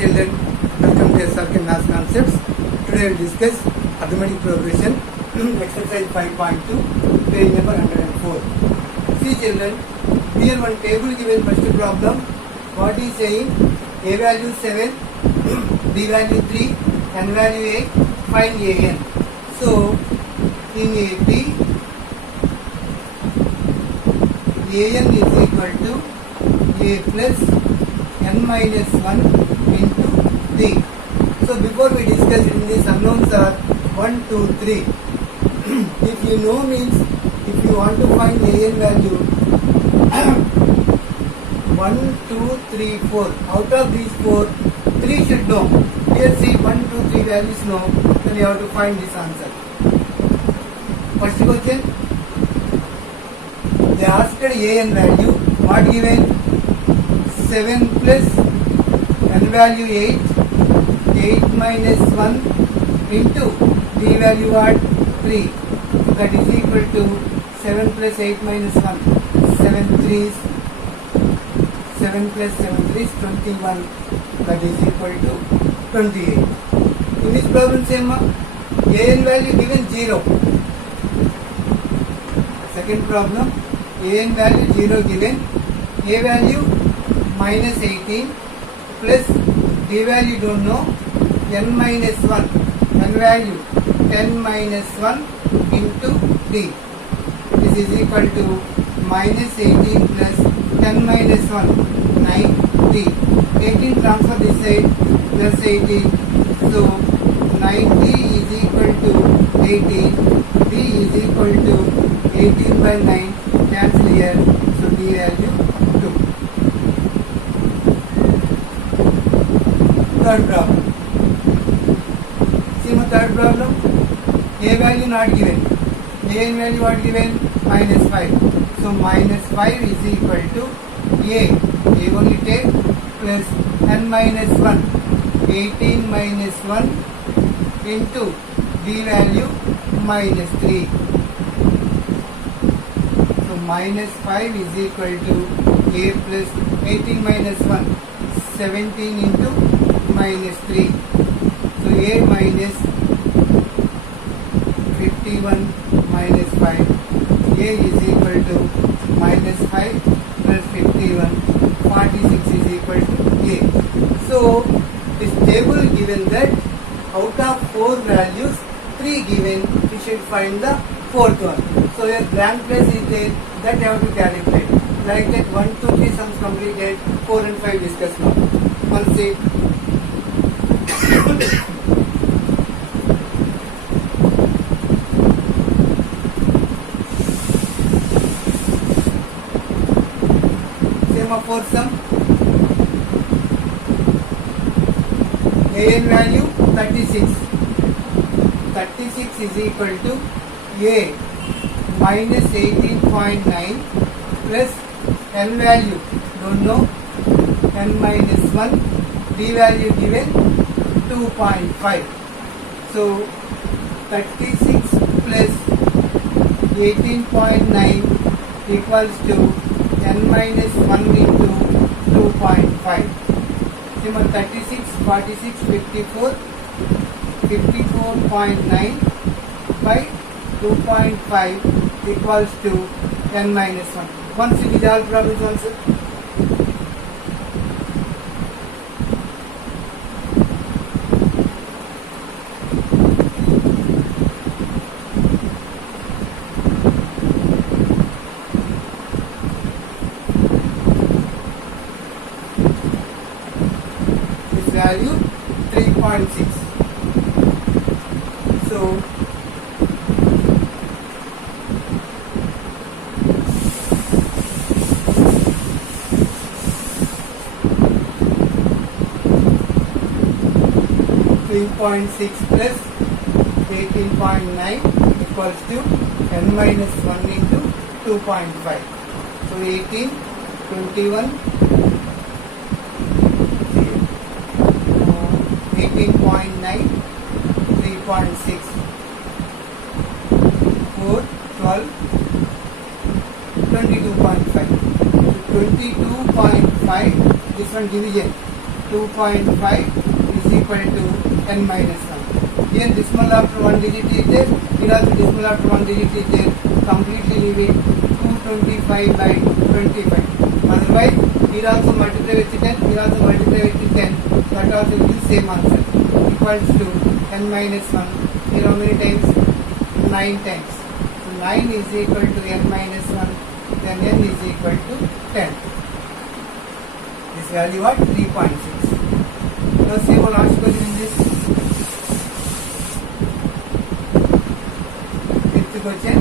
children, welcome to SRK Maths Concepts. Today we will discuss arithmetic progression, exercise 5.2, page number 104. See children, here one table given first problem. What is saying? A value 7, B value 3, N value 8, find AN. So, in AP, AN is equal to A plus N minus 1 into D. So before we discuss in this, unknowns are 1, 2, 3. If you know means, if you want to find AN value 1, 2, 3, 4. Out of these 4, 3 should know. Here see 1, 2, 3 values know, then you have to find this answer. First question, they asked AN value, what given? 7 plus N value 8, 8 minus 1 into D value what? 3. That is equal to 7 plus 8 minus 1. 7 3s, 7 plus 7 3s 21. That is equal to 28. In this problem same, AN value given 0. Second problem, AN value 0 given, A value minus 18 plus D value don't know, N minus 1, N value 10 minus 1 into D. This is equal to minus 18 plus 10 minus 1, 9 D. 18 transfer this side plus 18. So 9D is equal to 18. D is equal to 18 by 9. Cancel here. So D value 2. Third problem. See my third problem. A value not given. AN value what given? Minus 5. So minus 5 is equal to A only take plus N minus 1. 18 minus 1 into D value minus 3. So minus 5 is equal to A plus 18 minus 1. 17 into minus 3. So A minus 51 minus 5. A is equal to minus 5 plus 51. 46 is equal to A. So this table given that out of 4 values, 3 given, we should find the fourth one. So your blank place is there, that you have to calculate. Like that 1, 2, 3 sums completed, 4 and 5 discuss now. One see. Same of 4 sum. AN value 36. 36 is equal to A minus 18.9 plus N value don't know, N minus 1, D value given 2.5. So 36 plus 18.9 equals to N minus 1 into 2.5. 36, 46, 54, 54.9 by 2.5 equals to N minus 1. Once it is all problems answer. Value 3.6. So 3.6 plus 18.9 equals to N minus 1 into 2.5. So 18, 21, 18.9, 3.6, 4, 12, 22.5. 22.5, this one division. 2.5 is equal to n minus 1. Here decimal after one digit is there, here also decimal after one digit is there, completely leaving 225 by 25. Otherwise, here also multiply with 10, here also multiply with 10, that also will be same answer, equals to n minus 1. Here how many times? 9 times. So 9 is equal to n minus 1, then n is equal to 10. This value what? 3.6. Now see one last question in this. Fifth question.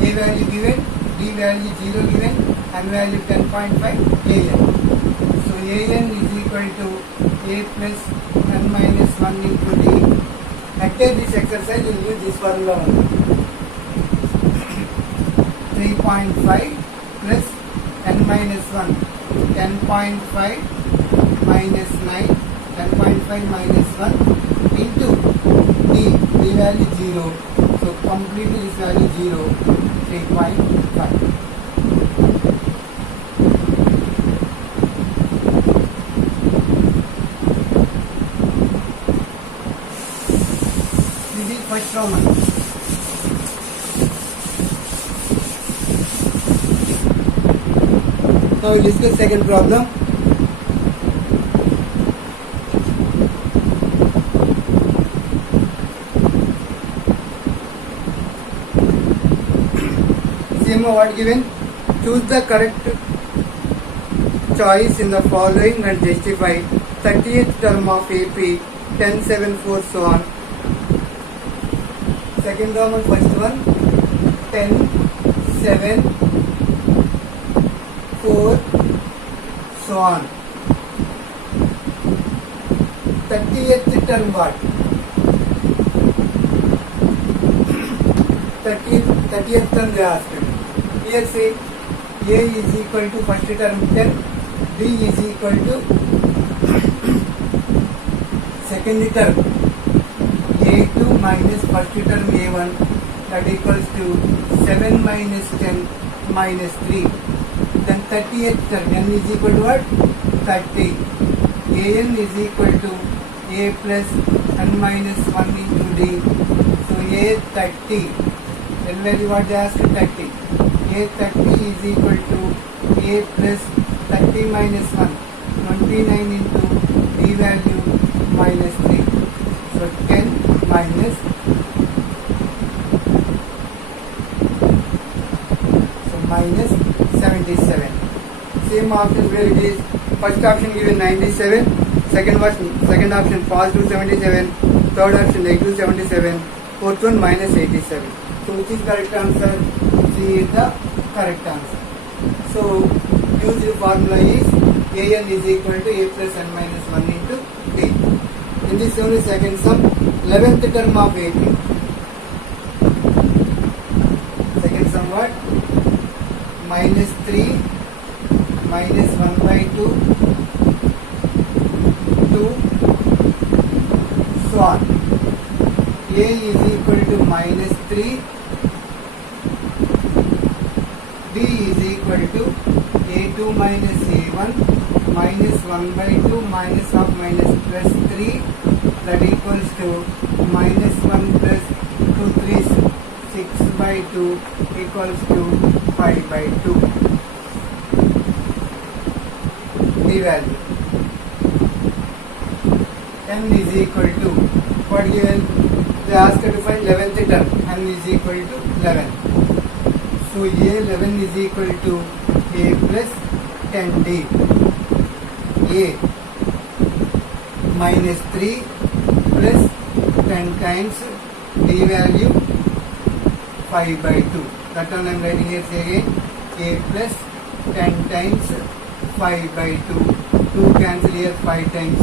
A value given, B value 0 given, and value 10.5 an. So an is equal to a plus n minus 1 into d. After this exercise, you will use this formula only. 3.5 plus n minus 1, 10.5 minus 9, 10.5 minus 1 into d value 0. So completely this value 0, 3.5. This is first problem. Now we will discuss second problem. Same what given? Choose the correct choice in the following and justify 30th term of AP 1074 so on. Second term and first one 10 7 4 so on. 30th term what? 30th term they asked. Here say A is equal to first term 10, B is equal to second term A2 minus first term A1, that equals to 7 minus 10 minus 3. Then 30th term n is equal to what? 30. An is equal to a plus n minus 1 into d. So a 30. Then value what they asked? 30. A 30 is equal to a plus 30 minus 1, 29 into d value minus 3. So 10 minus, so minus 77. Same option where it is first option given 97, second option positive 77, third option negative 77, fourth one minus 87. So which is correct answer? C is the correct answer. So used formula is an is equal to a plus n minus 1 into d. In this only second sum, 11th term of AP. Second sum what? Minus 3 minus 1 by 2 2 so on. A is equal to minus 3, B is equal to A2 minus A1 minus 1 by 2 minus of minus plus 3, that equals to minus 1 plus 2 3 6 by 2 equals to 5 by 2. D value. N is equal to what given? They asked to find 11th term. N is equal to 11. So A11 is equal to A plus 10D. A minus 3 plus 10 times D value 5 by 2. That one I am writing here again. A plus 10 times 5 by 2. 2 cancel here 5 times.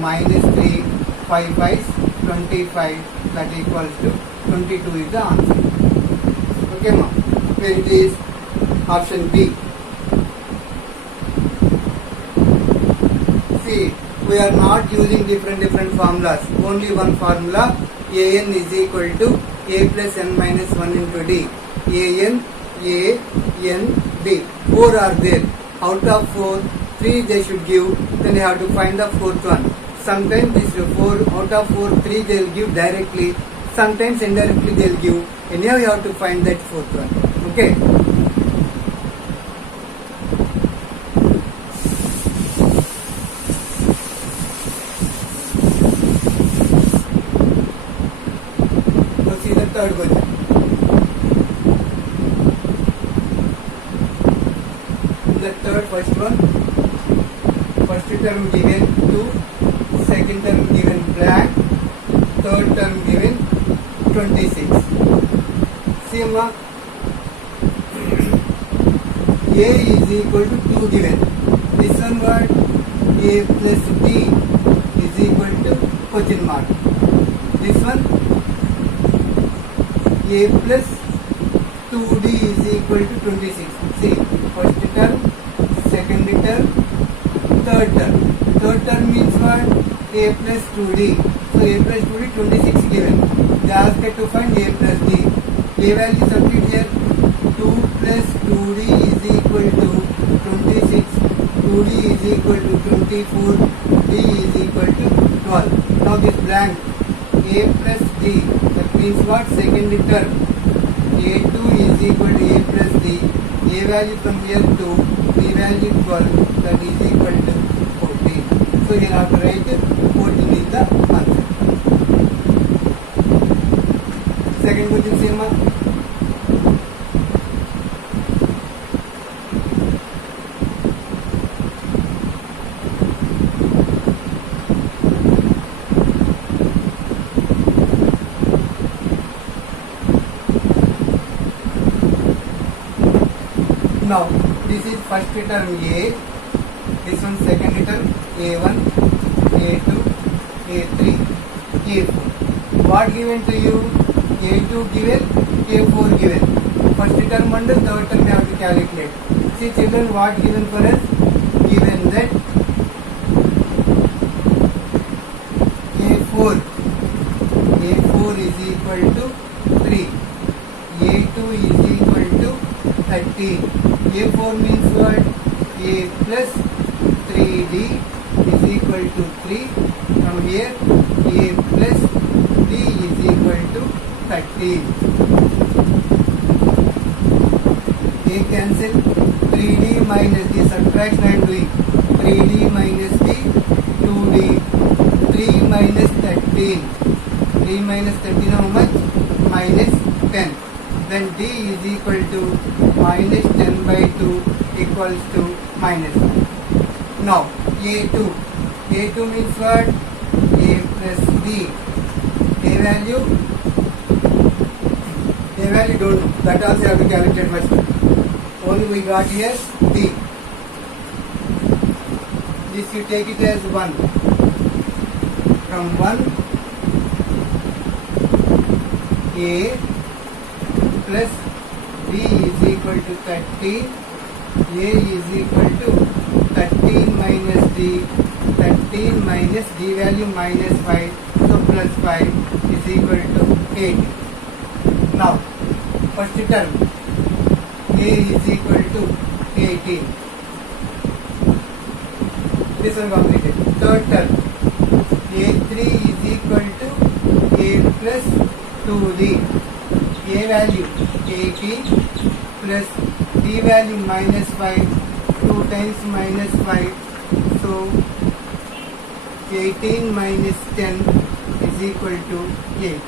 Minus 3, 5 by 25, that equals to 22 is the answer. Okay ma? Where it is? Option B. See, we are not using different formulas. Only one formula. An is equal to a plus n minus 1 into d. An, A, N, D. 4 are there. Out of 4, 3 they should give, then you have to find the fourth one. Sometimes this 4 out of 4, 3 they will give directly, sometimes indirectly they will give. Anyhow you have to find that fourth one. Okay. So see the third question. The third first one, first term given 2, second term given blank, third term given 26. See ma, A is equal to 2 given. This one what? A plus B is equal to question mark. This one A plus 2D is equal to 26. See, first term, second term, third term. Third term means what? A plus 2D. So A plus 2D 26 given. They ask us to find A plus D. A value substitute here. 2 plus 2D is equal to 26. 2D is equal to 24. D is equal to 12. Now this blank. A plus D. That means what? Second term. A2 is equal to A plus D. A value from here 2. B value 12. That is equal to 14. So you have to write 14 is the answer. Second question same one. Now this is first term A, this one second term A1, A2, A3, A4. What given to you? A2 given, A4 given. First term and third term you have to calculate. See children, what given for us? Given that A4 is equal to 3, A2 is equal to 13. A4 means what? A plus 3D is equal to 3. From here, A plus D is equal to 13. A cancel. 3D minus D, subtraction I am doing. 3D minus D, 2D. 3 minus 13. 3 minus 13 how much? Minus 10. Then D is equal to minus 10 by 2 equals to minus 1. Now A2 means what? A plus B. A value don't know. That also you have to calculate first. Only we got here D. This you take it as 1. From 1 A plus B is equal to 13. A is equal to 13 minus D. 13 minus D value minus 5. So plus 5 is equal to 8. Now first term A is equal to 18. This one completed. Third term A3 is equal to A plus 2D. A value 18 plus D value minus 5. 2 times minus 5. So 18 minus 10 is equal to 8.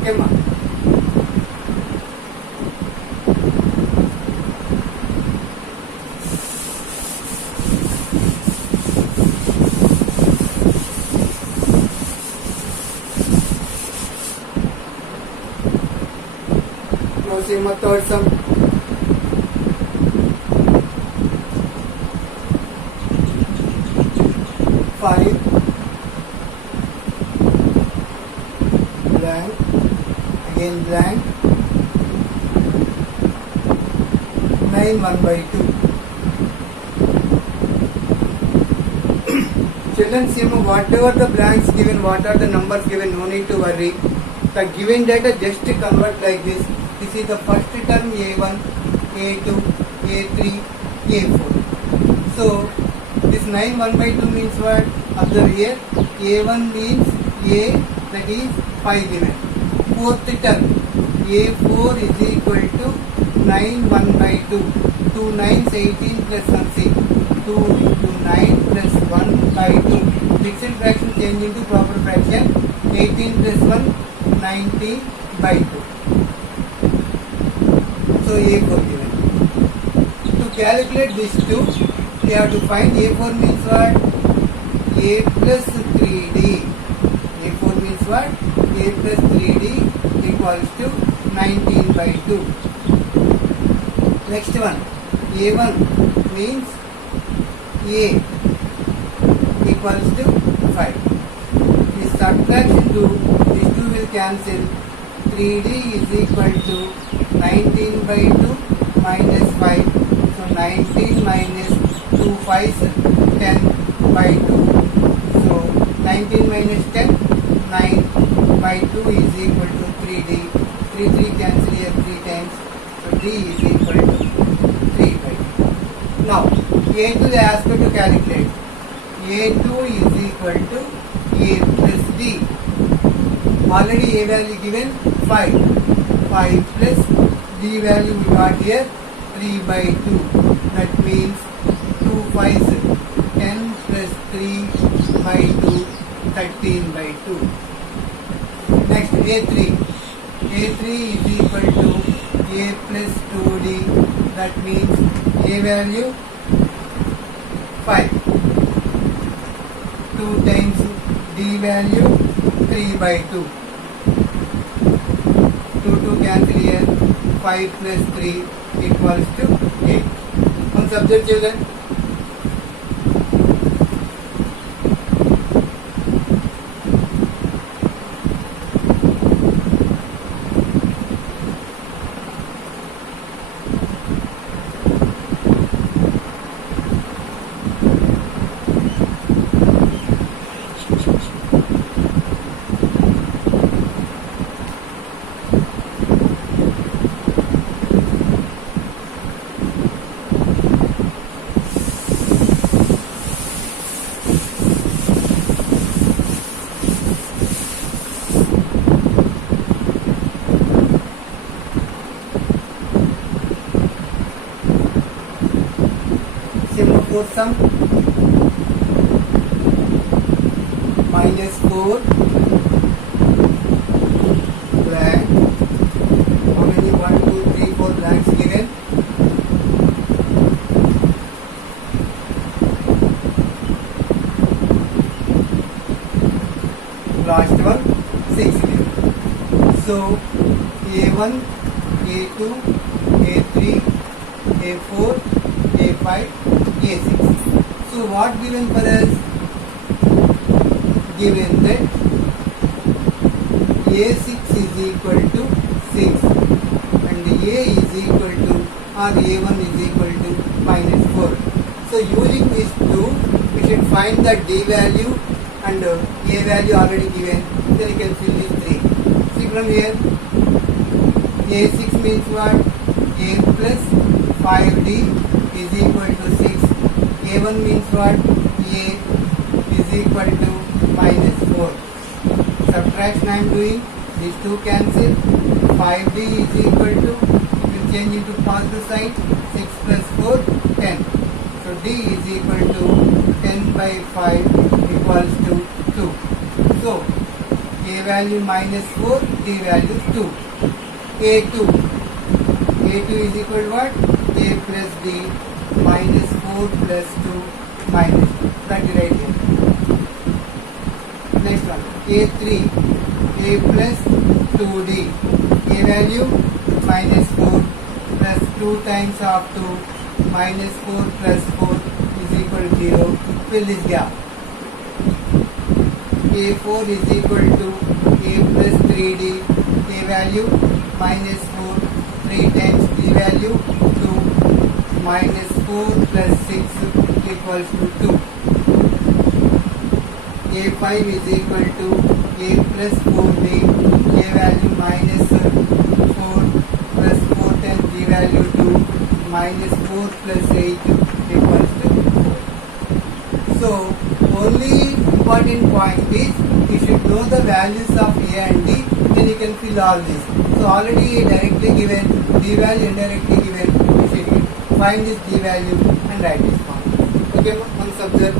Okay, ma? Now see my third sum. Five blank, again blank, 9 1 by 2. Children, see whatever the blanks given, what are the numbers given, no need to worry. The given data just convert like this. This This is the first term A1, A2, A3, A4. So this 9 1 by 2 means what? Observe here. A1 means A, that is 5 given. Fourth term A4 is equal to 9 1 by 2. 2 9s 18 plus 1 6. 2 into 9 plus 1 by 2. Mixed fraction change into proper fraction. 18 plus 1 19 by 2. So A4 given. To calculate this 2, we have to find A4 means what? A plus 3D. A4 means what? A plus 3D equals to 19 by 2. Next one. A1 means A equals to 5. This subtraction 2, these 2 will cancel. 3D is equal to 19 by 2 minus 5. So 19 minus 2 5s 10 by 2. So 19 minus 10, 9 by 2 is equal to 3D. 3 3 cancel here 3 times. So D is equal to 3 by 2. Now A2 they asked to calculate. A2 is equal to A plus D. Already A value given 5. 5 plus D value we got here 3 by 2. That means 2 5s 10 plus 3 by 2 13 by 2. Next A3. A3 is equal to A plus 2D. That means A value 5. 2 times D value 3 by 2. 2 2 cancel here. 5 plus 3 equals to 8. One subject children. Semaphore sum minus 4 blank. How many? 1 2 3 4 blanks given. Last one 6 given. So A1, A2, A3, A4, A5, A6. So what given for us? Given that A6 is equal to 6 and A is equal to or A1 is equal to minus 4. So using these two, we should find the D value and A value already given. Then you can fill these 3. See from here, A6 means what? A plus 5D is equal to 6. A1 means what? A is equal to minus 4. Subtraction I am doing. These two cancel. 5D is equal to, will change into positive sign. 6 plus 4, 10. So D is equal to 10 by 5 equals to 2. So A value minus 4, D value 2. A2. A2 is equal to what? A plus D minus 4 plus 2 minus 2. That is right here. Next one. A3. A plus 2D. A value minus 4 plus 2 times of 2 minus 4 plus 4 is equal to 0. Fill this gap. A4 is equal to A plus 3D. A value minus 4. 3 times D value 2 minus 4 plus 6 equals to 2. A5 is equal to A plus 4D. A value minus 4 plus minus 4 plus 8 equals to 4. So only important point is you should know the values of A and D, then you can fill all this. So already directly given, D value indirectly given, you should find this D value and write this form. Okay, once observe.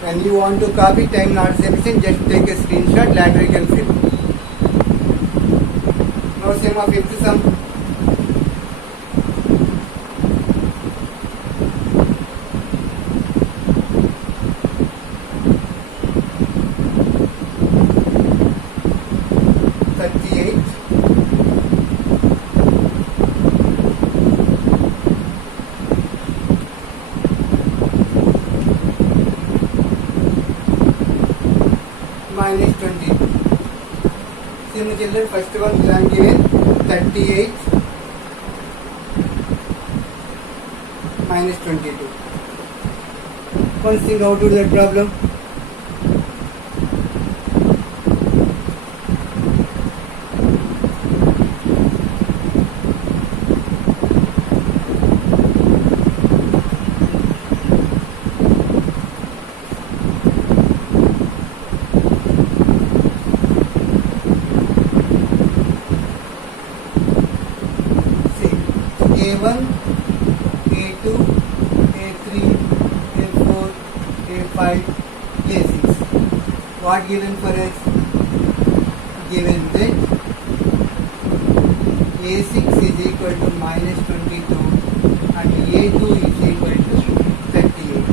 When you want to copy, time not sufficient, just take a screenshot, later you can fill. Now sum of fifth sum. Minus 20. See my children, first one I am given 38 minus 22. Once think how to do that problem. A1, A2, A3, A4, A5, A6. What given for us? Given that A6 is equal to minus 22 and A2 is equal to 38.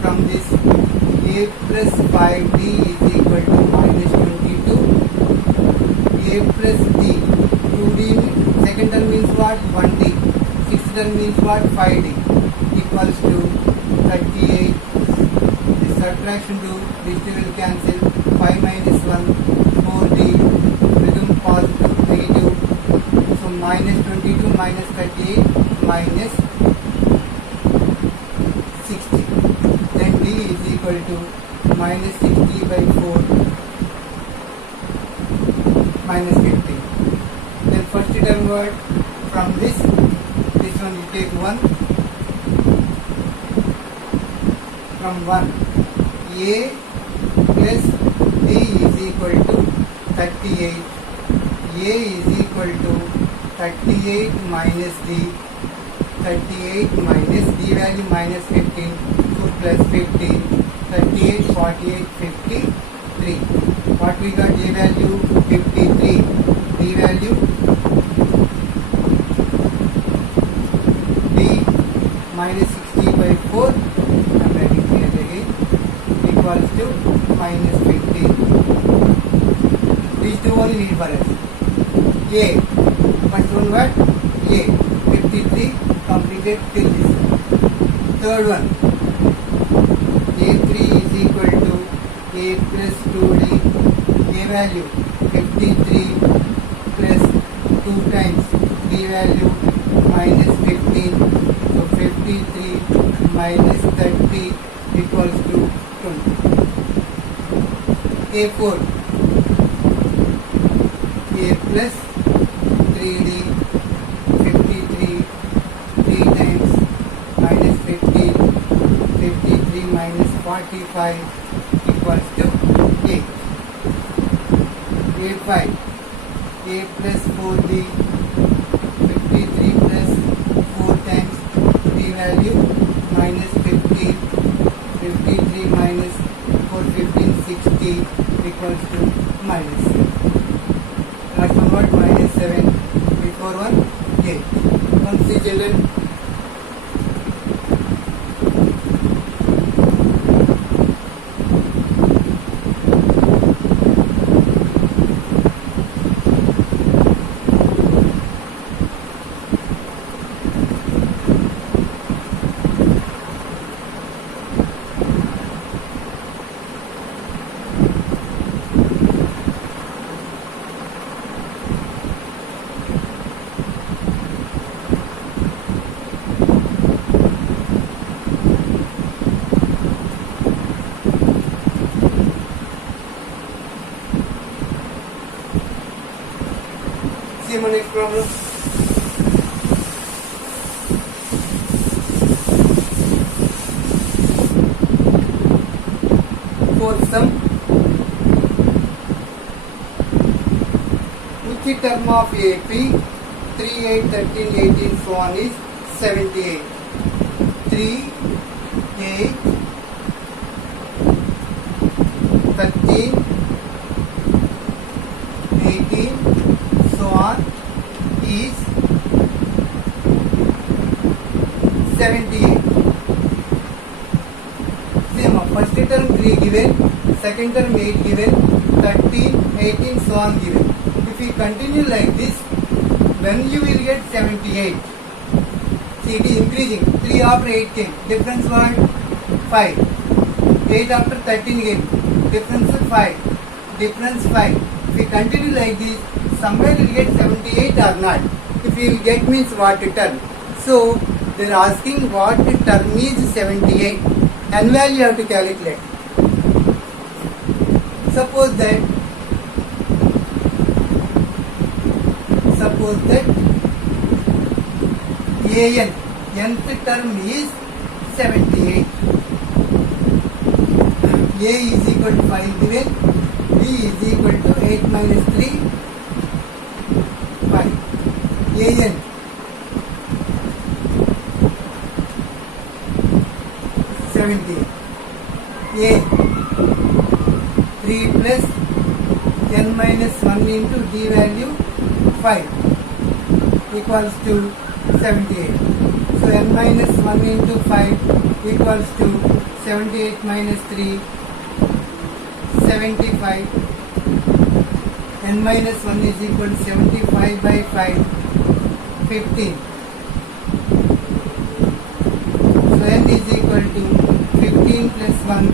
From this, A plus 5D is equal to minus 22. A plus D. 2D, second term means what? 1D. Sixth term means what? 5D equals to 38. This subtraction do, this two will cancel. 5 minus 1, 4D, become positive, negative. So minus 22 minus 38 minus 60. Then D is equal to minus 60 by 4 minus 50. Then first term word from this one you take 1 from 1. A plus D is equal to 38. A is equal to 38 minus D. 38 minus D value minus 15. So plus 15. 38, 48, 53. What we got? A value 53. D value minus 60 by 4, I am writing here again, equals to minus 15. These two only need for us. A, first one what? A, 53 completed till this. Third one, A3 is equal to A plus 2D, A value 53 plus 2 times D value minus 15. 53 minus 30 equals to 20. A4, A plus 3D, 53, 3 times minus 15, 53 minus 45 equals to 8. A5, A plus 4D, 53 plus 4 times value minus 50, 53 minus 4, 15, 60 equals to minus 7. Last one what? Minus 7. Before one, 8. Once the children. my next problem. Fourth sum. Which term of AP 3, 8, 13, 18, so on is 78? 3, 8, 13, 18, so on is 78. Same, first term 3 given, second term 8 given, 13, 18, so on given. If we continue like this, when you will get 78? See, it is increasing. 3 after 8 came. Difference what? 5. 8 after 13 came. Difference 5. Difference 5. If we continue like this, somewhere we will get 78 or not. If we will get means what term. So, they are asking what term is 78. N value you have to calculate. Suppose that AN, nth term is 78. A is equal to 5 given, B is equal to 8 minus 3, 5. AN, A 3 plus n minus 1 into d value 5 equals to 78. So n minus 1 into 5 equals to 78 minus 3, 75. N minus 1 is equal to 75 by 5, 15. So n is equal to 15 plus 1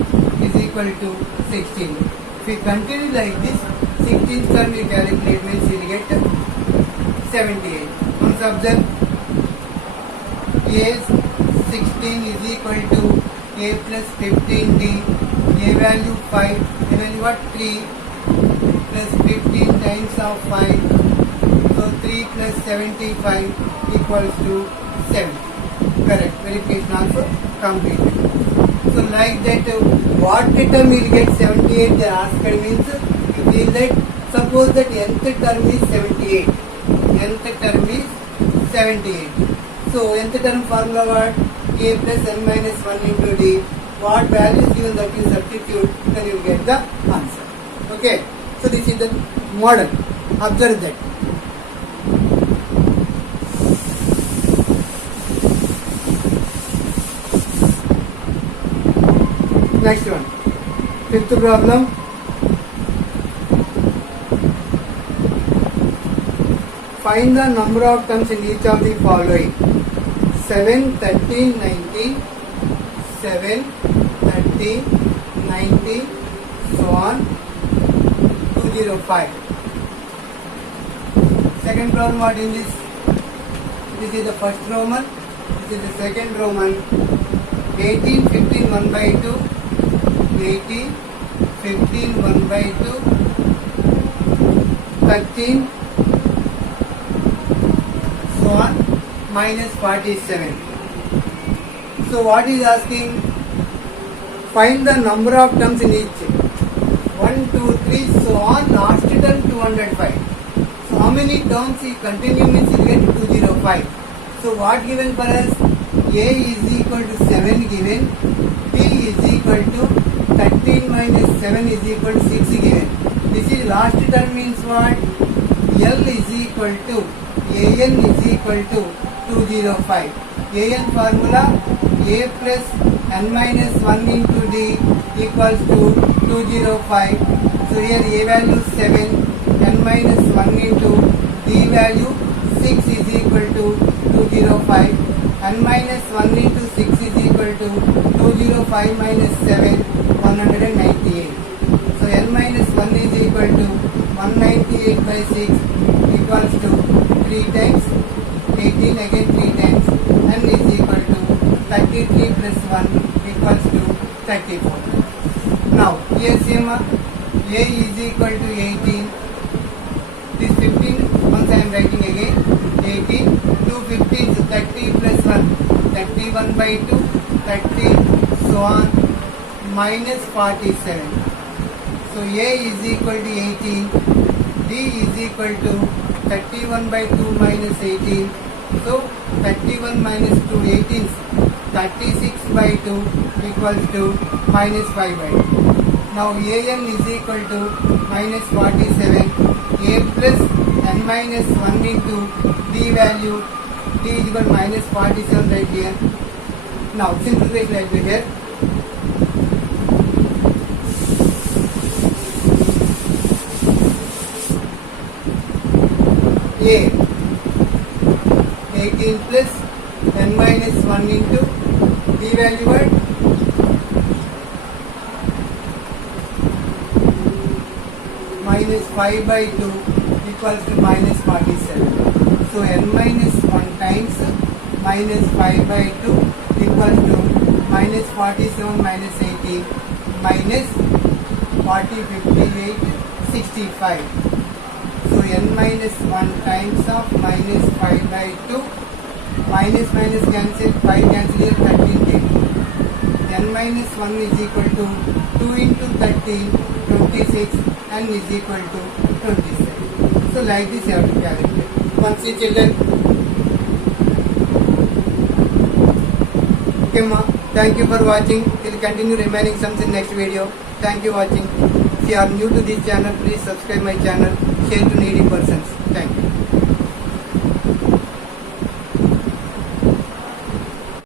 is equal to 16. If we continue like this, 16th term we calculate means we will get 78. Once observe, A 16 is equal to A plus 15D, A value 5, A value what? 3 plus 15 times of 5, so 3 plus 75 equals to 7. Correct. Verification also completed. So like that, what term will get 78? They asked means you feel that suppose that nth term is 78. Nth term is 78. So nth term formula what? A plus n minus 1 into d. What value is given that you substitute, then you will get the answer. Okay. So this is the model. Observe that. Next one. Fifth problem. Find the number of terms in each of the following. 7, 13, 19, 7, 13, 19, so on, 205. Second problem what in this? This is the first Roman, this is the second Roman. 18, 15, 1 by 2, 18, 15, 1 by 2, 13, so on, minus 47. So what is asking? Find the number of terms in each. 1, 2, 3, so on, last term 205. So how many terms he continue means he get 205. So what given for us? A is equal to 7 given, B is equal to 13 minus 7 is equal to 6 given. This is last term means what? L is equal to AN is equal to 205. AN formula A plus n minus 1 into d equals to 205. So here A value 7, n minus 1 into d value 6 is equal to 205. N minus 1 into 6 is equal to 205 minus 7, 198. So n minus 1 is equal to 198 by 6 equals to 3 times 18, again 3 times, n is equal to 33 plus 1 equals to 34. Now here same, A is equal to 18, this 15, once I am writing 18, 2 15s, 30 plus 1, 31 by 2, 30, so on, minus 47. So A is equal to 18, B is equal to 31 by 2 minus 18. So 31 minus 2, 18, 36 by 2 equals to minus 5 by 2. Now AN is equal to minus 47, A plus n minus 1 into D value, D is equal to minus 47 right here. Now simplification like this here. A 18 plus n minus 1 into D value at minus 5 by 2 equals to minus 47. So n minus 1 times minus 5 by 2 equals to minus 47 minus 18 minus 40, 58, 65. So n minus 1 times of minus 5 by 2, minus minus cancel, 5 cancel here, 13 came. N minus 1 is equal to 2 into 13, 26, and is equal to 27. So like this you have to calculate. Once see children. Okay ma, thank you for watching. We'll continue remaining sums in next video. Thank you watching. If you are new to this channel, please subscribe my channel. Share to needy persons. Thank you.